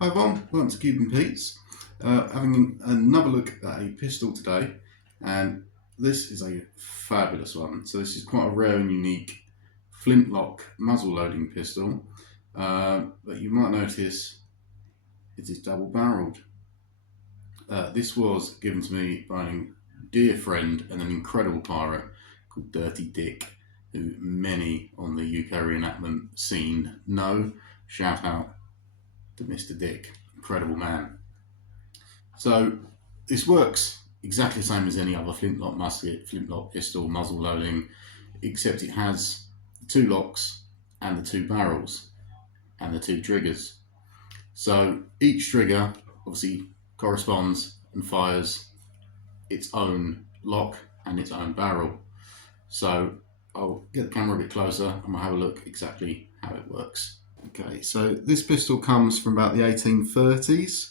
Hi everyone, welcome to Cuban Pete's. Having another look at a pistol today, and this is a fabulous one. So this is quite a rare and unique Flintlock muzzle loading pistol, but you might notice it is double barreled. This was given to me by a dear friend and an incredible pirate called Dirty Dick, who many on the UK reenactment scene know. Shout out to Mr. Dick, incredible man. So this works exactly the same as any other flintlock musket, flintlock pistol, muzzle loading, except it has the two locks and the two barrels and the two triggers. So each trigger obviously corresponds and fires its own lock and its own barrel. So I'll get the camera a bit closer and we'll have a look exactly how it works. Okay, so this pistol comes from about the 1830s.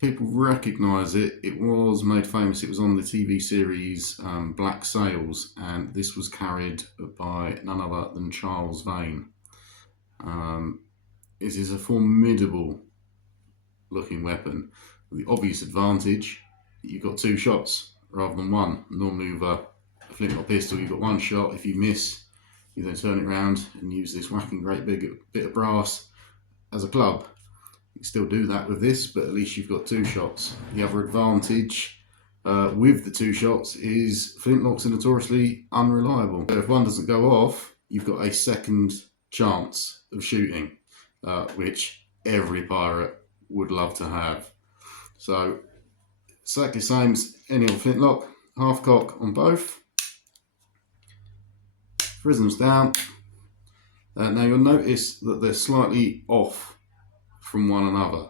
People recognise it. It was made famous. It was on the TV series Black Sails, and this was carried by none other than Charles Vane. This is a formidable looking weapon. The obvious advantage that you've got two shots rather than one. Normally with a flintlock pistol you've got one shot. If you miss, you then turn it around and use this whacking great big bit of brass as a club. You can still do that with this, but at least you've got two shots. The other advantage with the two shots is flintlocks are notoriously unreliable. So if one doesn't go off, you've got a second chance of shooting, which every pirate would love to have. So exactly the same as any other flintlock, half cock on both. Prisms down. Now you'll notice that they're slightly off from one another.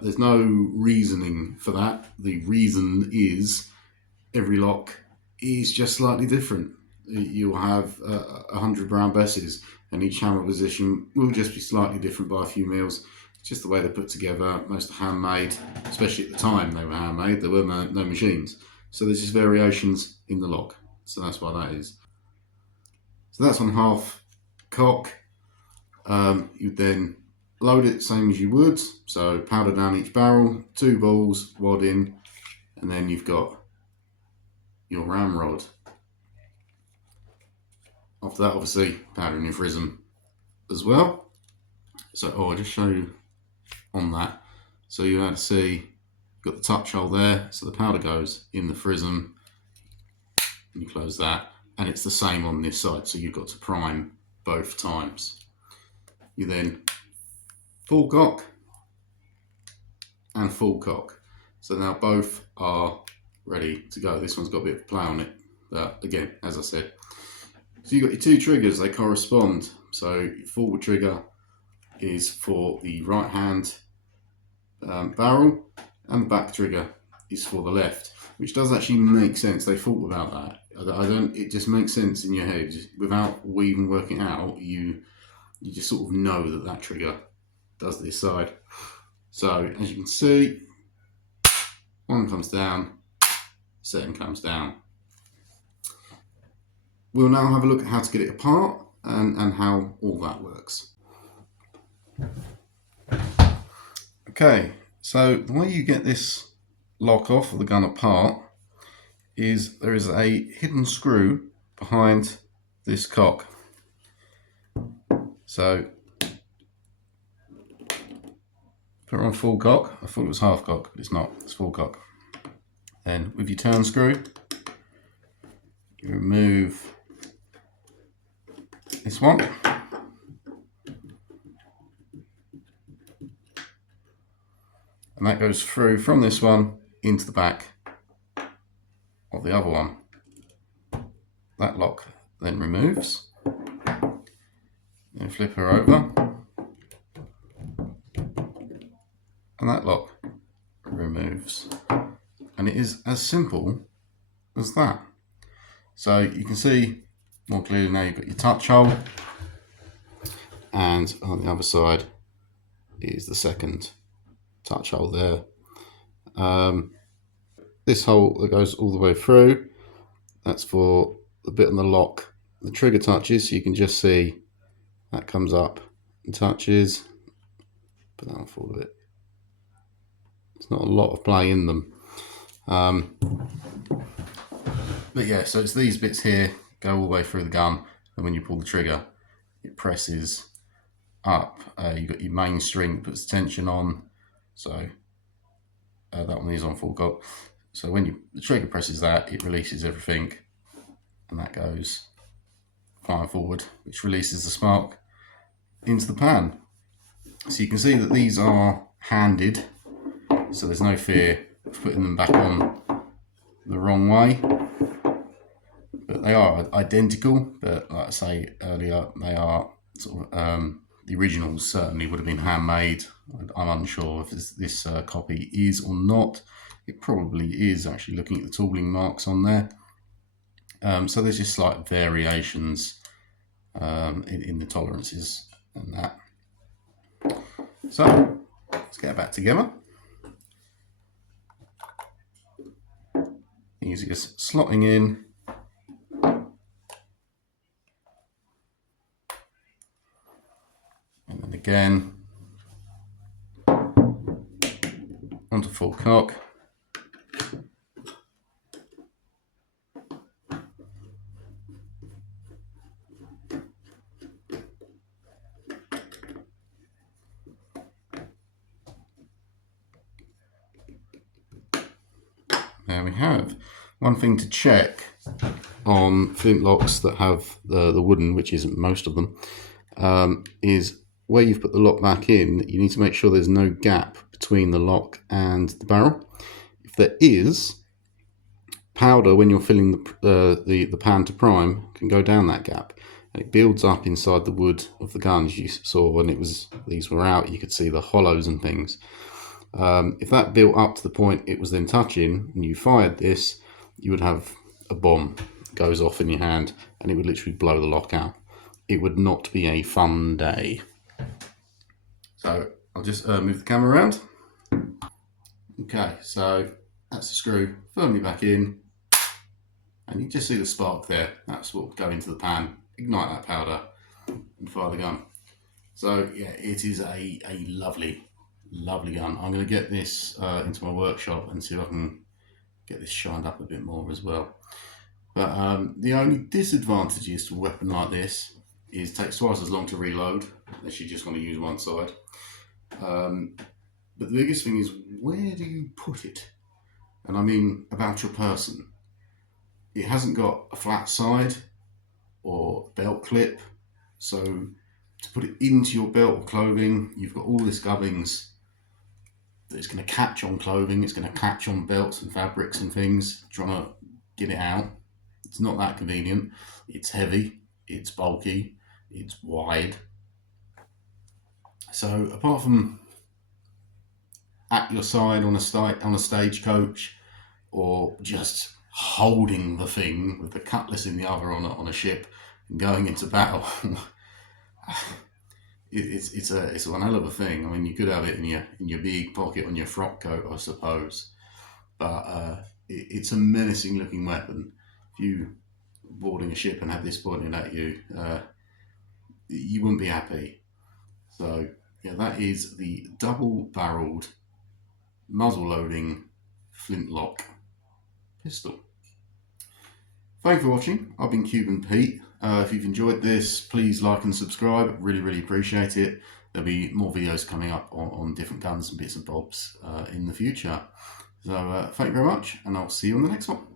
There's no reasoning for that. The reason is every lock is just slightly different. You'll have 100 Brown Besses and each hammer position will just be slightly different by a few mils. It's just the way they're put together. Most are handmade, especially at the time they were handmade. There were no machines. So there's just variations in the lock. So that's why that is. So that's on half cock. You then load it same as you would. So powder down each barrel, two balls, wad in, and then you've got your ramrod. After that, obviously, powder in your frism as well. So, I'll just show you on that. So you have to see, you've got the touch hole there, so the powder goes in the frism, and you close that. And it's the same on this side, so you've got to prime both times. You then full cock and full cock. So now both are ready to go. This one's got a bit of play on it, but again, as I said. So you've got your two triggers, they correspond. So your forward trigger is for the right hand barrel, and the back trigger is for the left, which does actually make sense. They thought about that. It just makes sense in your head without even working out. You just sort of know that trigger does this side. So as you can see, one comes down, second comes down. We'll now have a look at how to get it apart and how all that works. Okay, so the way you get this lock off of the gun apart is there is a hidden screw behind this cock. So put it on full cock. I thought it was half cock, but it's not, it's full cock. Then with your turn screw, you remove this one. And that goes through from this one into the back of the other one. That lock then removes. Then flip her over. And that lock removes. And it is as simple as that. So you can see more clearly now you've got your touch hole. And on the other side is the second touch hole there. This hole that goes all the way through, that's for the bit on the lock the trigger touches, so you can just see that comes up and touches. Put that on full a bit. There's not a lot of play in them. But yeah, so it's these bits here, go all the way through the gun, and when you pull the trigger, it presses up. You've got your main string that puts the tension on, so that one is on full cock. So when the trigger presses that, it releases everything, and that goes firing forward, which releases the spark into the pan. So you can see that these are handed, so there's no fear of putting them back on the wrong way. But they are identical, but like I say earlier, they are sort of the originals certainly would have been handmade. I'm unsure if this copy is or not. It probably is, actually, looking at the tooling marks on there. So there's just slight variations in the tolerances and that. So let's get it back together. Easy just slotting in. And then again onto full cock. There we have. One thing to check on flintlocks that have the wooden, which isn't most of them, is where you've put the lock back in, you need to make sure there's no gap between the lock and the barrel. If there is, powder, when you're filling the pan to prime, can go down that gap. And it builds up inside the wood of the gun, as you saw when these were out. You could see the hollows and things. If that built up to the point it was then touching and you fired this, you would have a bomb goes off in your hand and it would literally blow the lock out. It would not be a fun day. So I'll just move the camera around. Okay, so that's the screw firmly back in, and you just see the spark there. That's what will go into the pan, ignite that powder and fire the gun. So yeah, it is a lovely gun. I'm going to get this into my workshop and see if I can get this shined up a bit more as well. But the only disadvantages to a weapon like this is it takes twice as long to reload, unless you just want to use one side. But the biggest thing is, where do you put it? And I mean about your person. It hasn't got a flat side or belt clip, so to put it into your belt or clothing, you've got all this gubbins that it's going to catch on clothing, it's going to catch on belts and fabrics and things, trying to get it out. It's not that convenient. It's heavy, it's bulky, it's wide. So apart from at your side on a stagecoach, or just holding the thing with the cutlass in the other on a ship and going into battle, it's one hell of a thing. I mean, you could have it in your big pocket on your frock coat, I suppose, but it's a menacing looking weapon. If you were boarding a ship and had this pointing at you, you wouldn't be happy. So yeah, that is the double-barreled muzzle-loading flintlock pistol. Thanks for watching. I've been Cuban Pete. If you've enjoyed this, please like and subscribe. Really appreciate it. There'll be more videos coming up on different guns and bits and bobs in the future. So thank you very much, and I'll see you on the next one.